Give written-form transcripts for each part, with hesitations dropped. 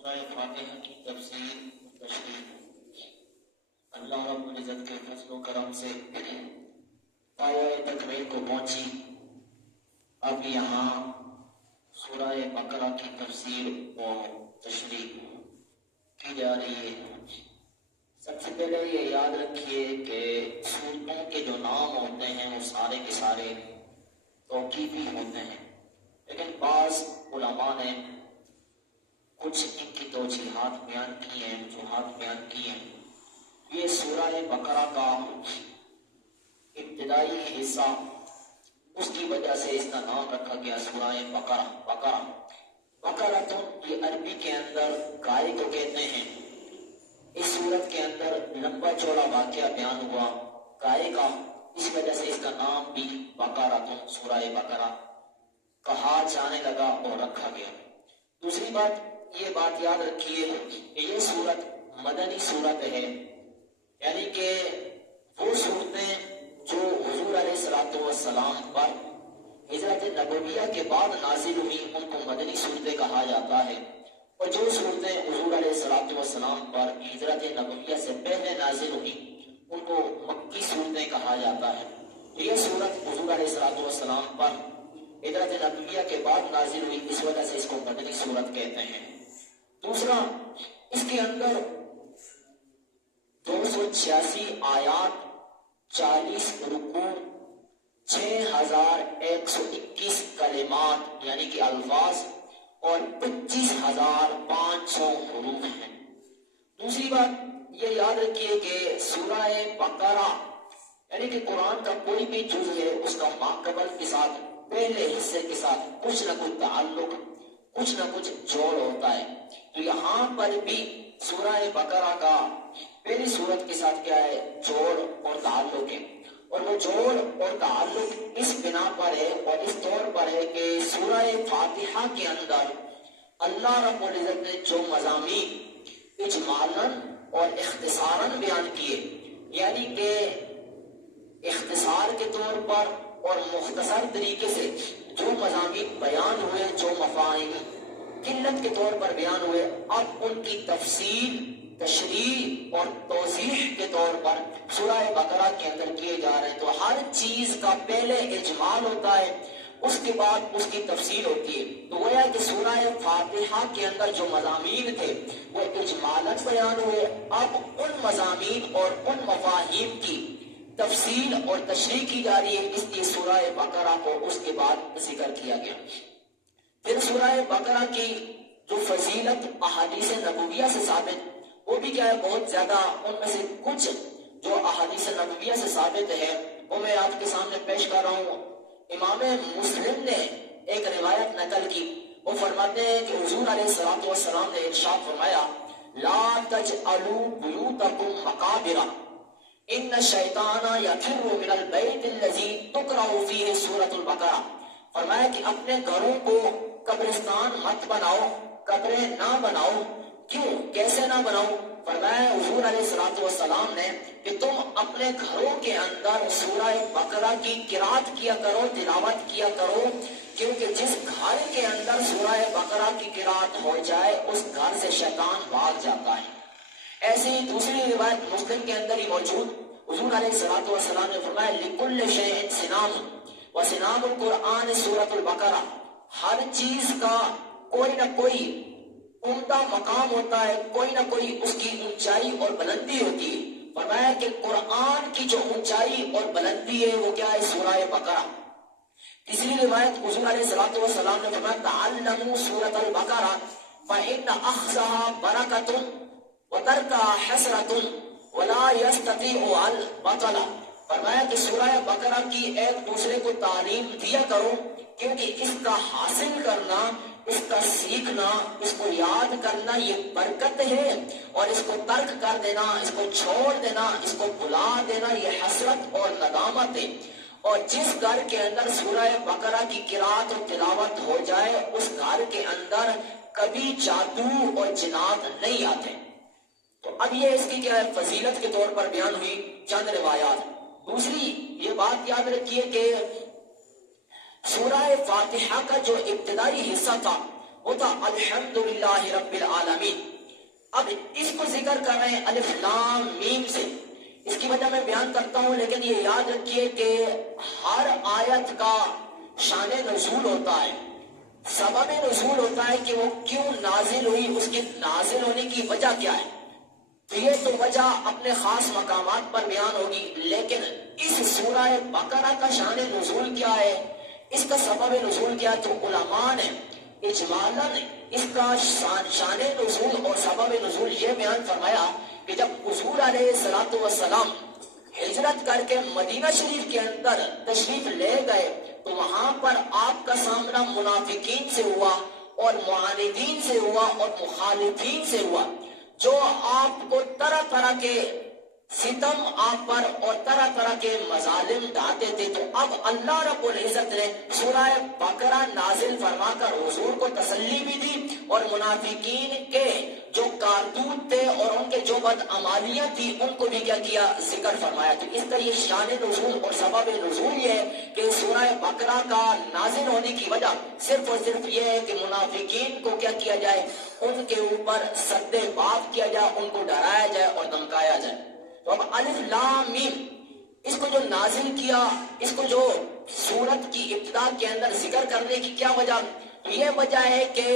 سورہ فاتحہ کی تفسیر تشریح اللہ رب العزت کے فضل و کرم سے پایہ تکمیل کو پہنچی. اب یہاں سورہ بقرہ کی تفسیر و تشریح کی جا رہی ہے. سب سے پہلے یہ یاد رکھیے کہ سورتوں کے جو نام ہوتے ہیں وہ سارے کے سارے توقیفی ہوتے ہیں، لیکن بعض علماء نے کچھ ان کی توجیحات بیان کی ہیں، وجوہات بیان کی ہیں. یہ سورہ بقرہ کا ابتدائی حصہ، اس کی وجہ سے اس کا نام رکھا گیا سورہ بقرہ. بقرہ تو یہ عربی کے اندر گائے کو کہتے ہیں. اس سورت کے اندر لمبا چوڑا واقعہ بیان ہوا گائے کا، اس وجہ سے اس کا نام بھی بقرہ تو سورہ بقرہ کہا جانے لگا اور رکھا گیا. دوسری بات یہ بات یاد رکھیے کہ یہ سورت مدنی سورت ہے، یعنی کہ وہ صورتیں جو حضور علیہ الصلوۃ والسلام پر ہجرت نبویہ کے بعد نازل ہوئی ان کو مدنی صورتیں کہا جاتا ہے، اور جو صورتیں حضور علیہ الصلوۃ والسلام پر ہجرت نبویہ سے پہلے نازل ہوئی ان کو مکی صورتیں کہا جاتا ہے. یہ صورت حضور علیہ الصلوۃ والسلام پر ہجرت نبویہ کے بعد نازل ہوئی، اس وجہ سے اس کو مدنی صورت کہتے ہیں. دوسرا، اس کے اندر 286 آیات، 40 رکوع، 6121 کلمات یعنی کہ الفاظ، اور 25,500 حروف ہیں. دوسری بات یہ یاد رکھیے کہ سورہ بقرہ یعنی کہ قرآن کا کوئی بھی جز ہے اس کا ماقبل کے ساتھ، پہلے حصے کے ساتھ کچھ نہ کچھ تعلق، کچھ نہ کچھ جوڑ ہوتا ہے. تو یہاں پر بھی سورہ بقرہ کا پہلی سورت کے ساتھ کیا ہے؟ جوڑ اور تعلق ہے. اور وہ جوڑ اور تعلق اس بنا پر ہے اور اس طور پر ہے کہ سورہ فاتحہ کے اندر اللہ رب العزت نے جو مضامین اجمالاً اور اختصاراً بیان کیے، یعنی کہ اختصار کے طور پر اور مختصر طریقے سے جو مضامین بیان ہوئے، جو مفاہیم قلت کے طور پر بیان ہوئے، اب ان کی تفصیل، تشریح اور توضیح کے طور پر سورہ بقرہ کے اندر کیے جا رہے ہیں. تو ہر چیز کا پہلے اجمال ہوتا ہے، اس کے بعد اس کی تفصیل ہوتی ہے. تو گویا کہ سورہ فاتحہ کے اندر جو مضامین تھے وہ اجمالاً بیان ہوئے، اب ان مضامین اور ان مفاہیم کی تفصیل اور تشریح کی جا رہی ہے، اس لیے سورہ بقرہ کو اس کے بعد ذکر کیا گیا. پھر سورہ بقرہ کی جو فضیلت احادیث نبویہ سے ثابت، وہ بھی کیا ہے؟ بہت زیادہ. ان میں سے کچھ جو احادیث نبویہ سے ثابت ہے وہ میں آپ کے سامنے پیش کر رہا ہوں. امام مسلم نے ایک روایت نقل کی، وہ فرماتے ہیں کہ حضور علیہ الصلوۃ والسلام نے ارشاد فرمایا، لا تجعلوا بیوتکم مقابر ان الشیطان یفر من البیت الذی تقرأ فیہ سورۃ البقرہ. فرمایا کہ اپنے گھروں کو قبرستان مت بناؤ، قبریں نہ بناؤ. کیوں؟ کیسے نہ بناؤ؟ فرمایا حضور علیہ الصلوۃ والسلام نے کہ تم اپنے گھروں کے اندر سورہ بقرہ کی قرات کیا کرو، تلاوت کیا کرو، کیونکہ جس گھر کے اندر سورہ بقرہ کی قرات ہو جائے اس گھر سے شیطان بھاگ جاتا ہے. ایسی دوسری روایت مسلم کے اندر ہی موجود، حضور علیہ الصلوۃ والسلام نے فرمایا، لکل شیء صنام وصنام القرآن سورۃ البقرہ. ہر چیز کا کوئی نہ کوئی عمدہ مقام ہوتا ہے، کوئی نہ کوئی اس کی اونچائی اور بلندی ہوتی ہے. فرمایا کہ قرآن کی جو اونچائی اور بلندی ہے وہ کیا ہے؟ سورہ بقرہ. تیسری روایت حضور علیہ الصلوۃ والسلام نے فرمایا، تعلموا سورۃ البقرہ فإن أخذها برکۃ وترکها حسرۃ ولا يستطيع البطل. فرمایا کہ سورہ بقرہ کی ایک دوسرے کو تعلیم دیا کرو، کیونکہ اس کا حاصل کرنا، اس کا سیکھنا، اس کو یاد کرنا یہ برکت ہے، اور اس کو ترک کر دینا، اس کو چھوڑ دینا، اس کو بھلا دینا یہ حسرت اور ندامت ہے. اور جس گھر کے اندر سورہ بقرہ کی قرات اور تلاوت ہو جائے اس گھر کے اندر کبھی جادو اور جنات نہیں آتے. تو اب یہ اس کی کیا ہے؟ فضیلت کے طور پر بیان ہوئی چند روایات. دوسری یہ بات یاد رکھیے کہ سورہ فاتحہ کا جو ابتدائی حصہ تھا وہ تھا الحمدللہ رب العالمین. اب اس کو ذکر کر رہے ہیں الف لام میم سے. اس کی وجہ میں بیان کرتا ہوں، لیکن یہ یاد رکھیے کہ ہر آیت کا شان نزول ہوتا ہے، سبب نزول ہوتا ہے کہ وہ کیوں نازل ہوئی، اس کی نازل ہونے کی وجہ کیا ہے. تو یہ تو وجہ اپنے خاص مقامات پر بیان ہوگی، لیکن اس سورہ بقرہ کا شان نزول کیا ہے، اس کا سبب نزول کیا ہے، تو علماء نے اجمالاً اس کا شان نزول اور سبب نزول یہ بیان فرمایا کہ جب حضور علیہ الصلوۃ والسلام ہجرت کر کے مدینہ شریف کے اندر تشریف لے گئے تو وہاں پر آپ کا سامنا منافقین سے ہوا اور معاندین سے ہوا اور مخالفین سے ہوا، جو آپ کو طرح طرح کے ستم آپ پر اور طرح طرح کے مظالم ڈھاتے تھے. تو اب اللہ رب العزت نے سورہ بقرہ نازل فرما کر حضور کو تسلی بھی دی اور منافقین کے جو کارتوت تھے اور ان کے جو بدعمالیاں تھی ان کو بھی کیا کیا، ذکر فرمایا. تو اس طرح یہ شان نزول اور سبب نزول یہ ہے کہ سورہ بقرہ کا نازل ہونے کی وجہ صرف اور صرف یہ ہے کہ منافقین کو کیا کیا جائے، ان کے اوپر سد باب کیا جائے، ان کو ڈرایا جائے اور دھمکایا جائے. تو اب الف لام میم اس کو جو نازل کیا، اس کو جو سورت کی ابتدا کے اندر ذکر کرنے کی کیا وجہ، تو یہ وجہ ہے کہ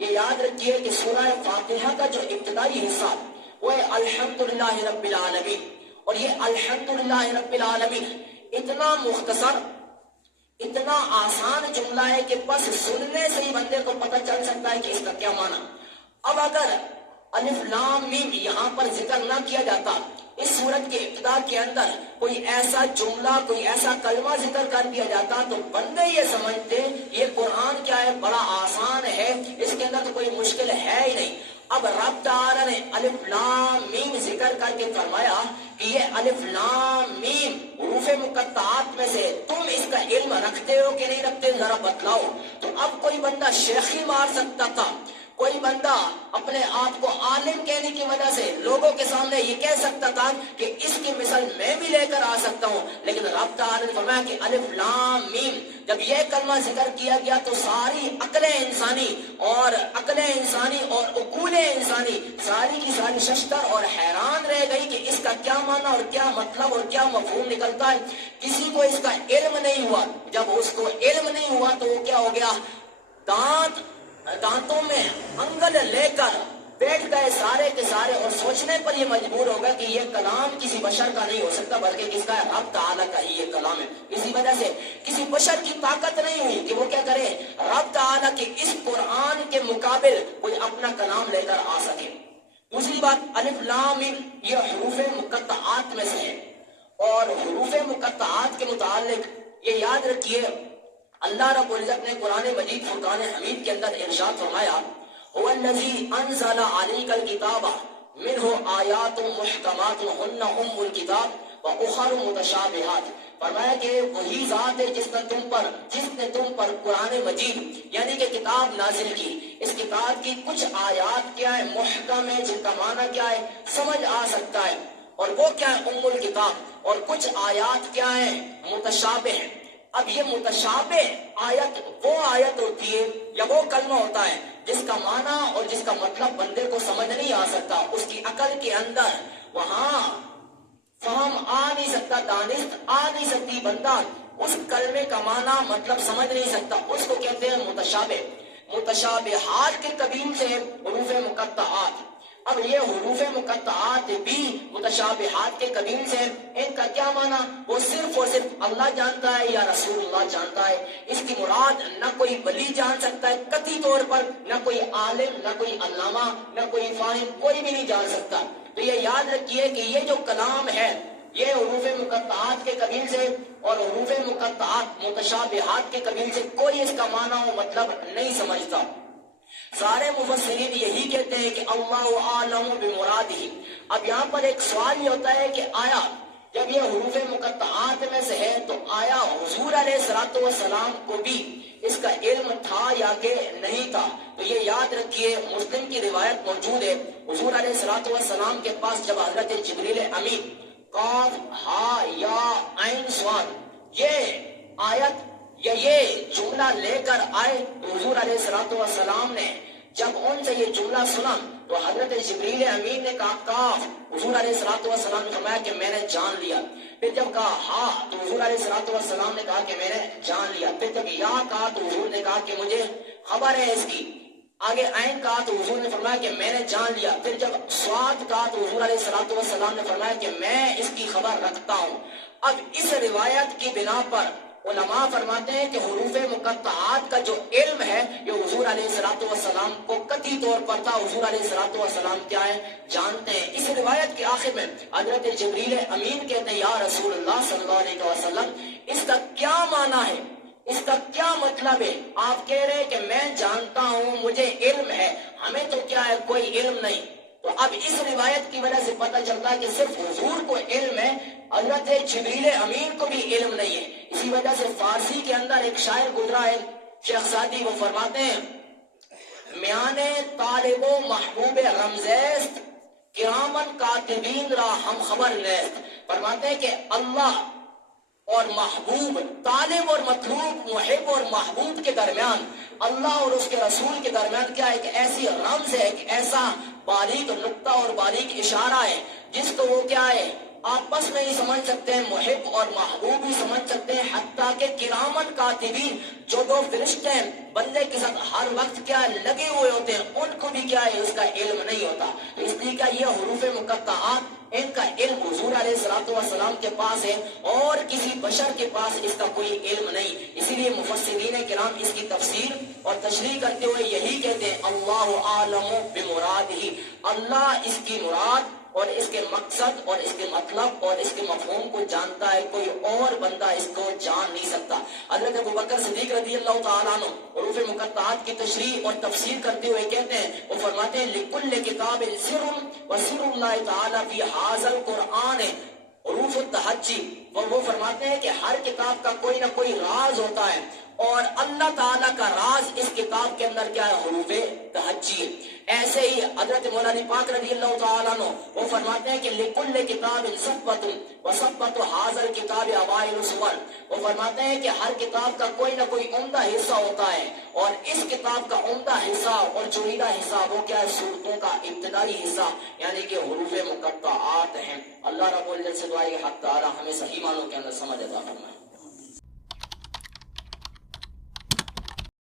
یہ یاد رکھیے کہ سورہ فاتحہ کا جو ابتدائی حصہ وہ ہے الحمدللہ رب العالمین. اور یہ الحمدللہ رب العالمین اتنا مختصر اتنا آسان جملہ ہے کہ بس سننے سے ہی بندے کو پتہ چل سکتا ہے کہ اس کا کیا معنی. اب اگر الف لام میم یہاں پر ذکر نہ کیا جاتا، اس سورت کے ابتدا کے اندر کوئی ایسا جملہ کوئی ایسا کلمہ ذکر کر دیا جاتا تو بندے یہ سمجھتے یہ قرآن کیا ہے، بڑا آسان ہے، اس کے اندر تو کوئی مشکل ہے ہی نہیں. اب رب تعالیٰ نے الف لام میم ذکر کر کے فرمایا کہ یہ الف لام میم حروف مقطعات میں سے تم اس کا علم رکھتے ہو کہ نہیں رکھتے، ذرا بتلاؤ. تو اب کوئی بندہ شیخی مار سکتا تھا، کوئی بندہ اپنے آپ کو عالم کہنے کی وجہ سے لوگوں کے سامنے یہ کہہ سکتا تھا کہ اس کی مثال میں بھی لے کر آ سکتا ہوں، لیکن رب تعالیٰ نے فرمایا کہ الف لام میم جب یہ کلمہ ذکر کیا گیا تو ساری عقلیں انسانی اور عقول انسانی ساری کی ساری ششدر اور حیران رہ گئی کہ اس کا کیا معنی اور کیا مطلب اور کیا مفہوم نکلتا ہے. کسی کو اس کا علم نہیں ہوا. جب اس کو علم نہیں ہوا تو وہ کیا ہو گیا، دانتوں میں انگل لے کر بیٹھ گئے سارے کے سارے اور سوچنے پر یہ مجبور ہو گیا کہ یہ کلام کسی بشر کا نہیں ہو سکتا بلکہ کس کا ہے، رب تعالیٰ کا ہی یہ کلام ہے. اسی وجہ سے کسی بشر کی طاقت نہیں ہوئی کہ وہ کیا کرے، رب تعالیٰ کے اس قرآن کے مقابل کوئی اپنا کلام لے کر آ سکے. دوسری بات الف لام یہ حروف مقطعات میں سے ہے، اور حروف مقطعات کے متعلق یہ یاد رکھیے اللہ رب العزت نے قرآن مجید فرقان حمید کے اندر ارشاد فرمایا هو الذی انزل علیک الکتاب منہ آیات محکمات ہن ام الکتاب واخر متشابہات. فرمایا کہ وہی ذات ہے جس نے تم پر قرآن مجید یعنی کہ کتاب نازل کی. اس کتاب کی کچھ آیات کیا ہے، محکم ہے، جن کا معنی کیا ہے، سمجھ آ سکتا ہے، اور وہ کیا ہے ام الکتاب، اور کچھ آیات کیا ہے، متشابہ ہیں. اب یہ متشابہ آیت وہ آیت ہوتی ہے یا وہ کلمہ ہوتا ہے جس کا معنی اور جس کا مطلب بندے کو سمجھ نہیں آ سکتا، اس کی عقل کے اندر وہاں فہم آ نہیں سکتا، دانست آ نہیں سکتی، بندہ اس کلمے کا معنی مطلب سمجھ نہیں سکتا، اس کو کہتے ہیں متشابہ. متشابہات کے قبیل سے حروف مقطعات. اب یہ حروف مقطعات بھی متشابہات کے قبیل سے، ان کا کیا معنی وہ صرف اور صرف اللہ جانتا ہے یا رسول اللہ جانتا ہے. اس کی مراد نہ کوئی ولی جان سکتا ہے قطعی طور پر، نہ کوئی عالم، نہ کوئی علامہ، نہ کوئی فاہم، کوئی بھی نہیں جان سکتا. تو یہ یاد رکھیے کہ یہ جو کلام ہے یہ حروف مقطعات کے قبیل سے، اور حروف مقطعات متشابہات کے قبیل سے کوئی اس کا معنی و مطلب نہیں سمجھتا. سارے مفسرین یہی کہتے ہیں کہ اللہ عالم بمرادہ. اب یہاں پر ایک سوال یہ ہوتا ہے کہ آیا جب یہ حروف مقطعات میں سے ہے تو آیا حضور علیہ الصلوۃ والسلام کو بھی اس کا علم تھا یا کہ نہیں تھا؟ تو یہ یاد رکھیے مسلم کی روایت موجود ہے، حضور علیہ الصلوۃ والسلام کے پاس جب حضرت جبریل امین قاف ہا یا عین صاد یہ آیت یا یہ جملہ لے کر آئے تو حضور علیہ الصلوۃ والسلام نے جب ان سے یہ جملہ سنا تو حضرت جبریل امین نے کہا کاف، حضور علیہ الصلوۃ والسلام نے فرمایا کہ میں نے جان لیا. پھر جب کہا ہاں تو حضور علیہ الصلوۃ والسلام نے کہا کہ میں نے جان لیا. پھر جب یا کہا تو حضور نے کہا کہ مجھے خبر ہے اس کی. آگے عین کہا تو حضور نے فرمایا کہ میں نے جان لیا. پھر جب صاد کہا تو حضور علیہ الصلوۃ والسلام نے فرمایا کہ میں اس کی خبر رکھتا ہوں. اب اس روایت کی بنا پر علماء فرماتے ہیں کہ حروف مقطعات کا جو علم ہے یہ حضور علیہ الصلوۃ والسلام کو قطعی طور پر تھا. حضور علیہ الصلوۃ والسلام کیا ہے جانتے ہیں. اس روایت کے آخر میں حضرت جبریل امین کہتے ہیں یا رسول اللہ صلی اللہ علیہ وسلم اس کا کیا معنی ہے، اس کا کیا مطلب ہے؟ آپ کہہ رہے ہیں کہ میں جانتا ہوں، مجھے علم ہے، ہمیں تو کیا ہے کوئی علم نہیں. تو اب اس روایت کی وجہ سے پتہ چلتا ہے کہ صرف حضور کو علم ہے، حضرت جبریل امین کو بھی علم نہیں ہے. اسی وجہ سے فارسی کے اندر ایک شاعر گزرا ہے شیخ سعدی، وہ فرماتے ہیں میانے طالب و محبوب رمزیست کرامن کاتبین را ہم خبر لیست. فرماتے ہیں کہ اللہ اور محبوب، طالب اور مطلوب، محب اور محبوب کے درمیان، اللہ اور اس کے رسول کے درمیان کیا ایک ایسی رمز ہے، ایک ایسا باریک نقطہ اور باریک اشارہ ہے جس کو وہ کیا ہے آپس میں ہی سمجھ سکتے ہیں، محب اور محبوب ہی سمجھ سکتے ہیں. حتیٰ کہ کرامن کاتبین جو دو فرشتے ہیں بندے کے ساتھ ہر وقت کیا لگے ہوئے ہوتے ہیں، ان کو بھی کیا ہے اس کا علم نہیں ہوتا. اس لیے کیا یہ حروف مقطعات ان کا علم حضور علیہ الصلوۃ والسلام کے پاس ہے اور کسی بشر کے پاس اس کا کوئی علم نہیں. اسی لیے مفسرین کرام اس کی تفسیر اور تشریح کرتے ہوئے یہی کہتے ہیں اللہ عالم بمرادہ، اللہ اس کی مراد اور اس کے مقصد اور اس کے مطلب اور اس کے مفہوم کو جانتا ہے، کوئی اور بندہ اس کو جان نہیں سکتا. حضرت ابوبکر صدیق رضی اللہ تعالیٰ عنہ حروف مقطعات کی تشریح اور تفسیر کرتے ہوئے کہتے ہیں، وہ فرماتے ہیں لکل کتاب سر وسر اللہ تعالیٰ فی ھذا القرآن حروف التہجی. وہ فرماتے ہیں کہ ہر کتاب کا کوئی نہ کوئی راز ہوتا ہے اور اللہ تعالیٰ کا راز اس کتاب کے اندر کیا ہے حروف تہجی. ایسے ہی حضرت مولانا پاک رضی اللہ تعالیٰ عنہ وہ فرماتے ہیں کہ لکل کتاب صفت وصفت ھذا الکتاب اوائل السور. وہ فرماتے ہیں کہ ہر کتاب کا کوئی نہ کوئی عمدہ حصہ ہوتا ہے اور اس کتاب کا عمدہ حصہ اور چنیدہ حصہ وہ کیا ہے سورتوں کا ابتدائی حصہ یعنی کہ حروف مقطعات ہیں. اللہ رب العزت سے دعا ہے کہ حق تعالی ہمیں صحیح معنوں کے اندر سمجھ عطا فرمائے.